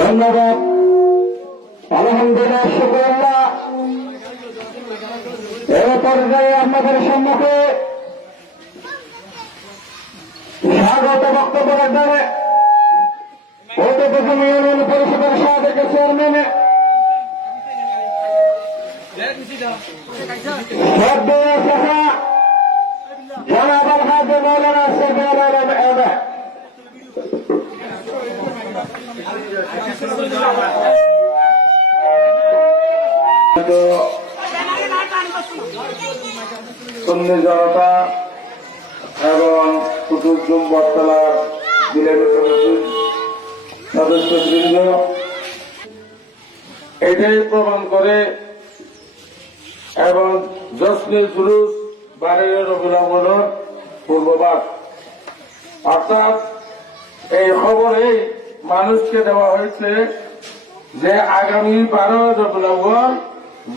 ধন্যবাদ। আলহামদুলিল্লাহ, শুকরিয়া। এ পর্যায়ে আপনাদের সম্মুখে স্বাগত বক্তব্য রাখবেন ঐক্যপ্রথম ইউনিয়ন পরিষদের সাবেক চেয়ারম্যান জনাব আলহাজ মৌলানা শফিউল আলম এবে। সুন্নি জনতা এবং কুতুবজুম বটতলার বিলের সদস্যবৃন্দ এটাই প্রমাণ করে এবং জশ্নে জুলুস 12 রবিউল আউয়ালের পূর্ববাদ, অর্থাৎ এই খবরে মানুষকে দেওয়া হয়েছে যে আগামী 12 রবিউল আউয়াল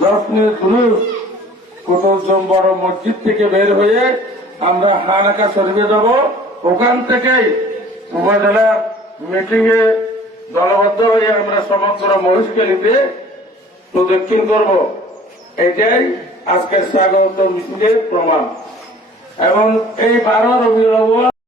জশ্নে জুলুস কুতুবজুম বড় মসজিদ থেকে বের হয়ে আমরা হানাকা শরীফে যাব। ওখান থেকেই উপজেলা মিটিং এ দলবদ্ধ হয়ে আমরা সমগ্র মহিষখালীতে প্রদক্ষিণ করব। এটাই আজকের স্বাগত মিছিলের প্রমাণ। এবং এই 12 রবিউল আউয়াল